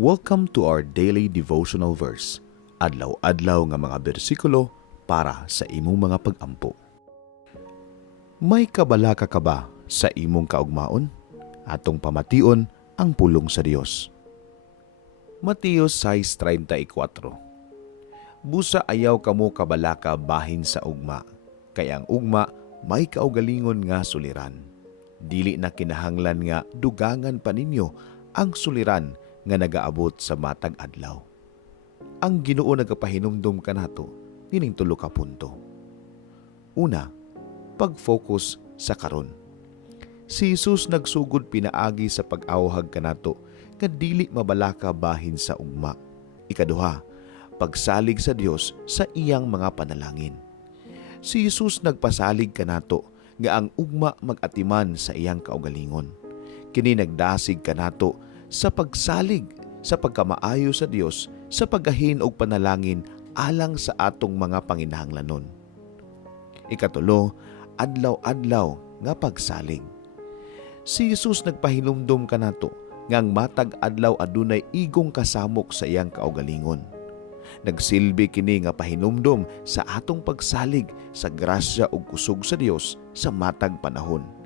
Welcome to our daily devotional verse. Adlaw-adlaw nga mga bersikulo para sa imong mga pag-ampo. May kabalaka ka ba sa imong kaugmaon? Atong pamation ang pulong sa Dios. Mateo 6:34. Busa ayaw kamo kabalaka bahin sa ugma, kay ang ugma may kaugalingon nga suliran. Dili na kinahanglan nga dugangan pa ninyo ang suliran nga nagaabot sa matag adlaw. Ang Ginoo nagapahinumdum kanato nining tulo ka punto. Una, pag-focus sa karon. Si Jesus nagsugod pinaagi sa pag-awhag kanato nga dili mabalaka bahin sa ugma. Ikaduha, pagsalig sa Dios sa iyang mga panalangin. Si Jesus nagpasalig kanato nga ang ugma mag-atiman sa iyang kaugalingon. Kini nagdasig kanato sa pagsalig sa pagkamaayo sa Dios sa paggahin og panalangin alang sa atong mga panginahanglanon. Ikatulo, adlaw-adlaw nga pagsalig. Si Jesus nagpahinumdum kanato ngang matag adlaw adunay igong kasamok sa iyang kaugalingon. Nagsilbi kini nga pahinumdum sa atong pagsalig sa grasya ug kusog sa Dios sa matag panahon.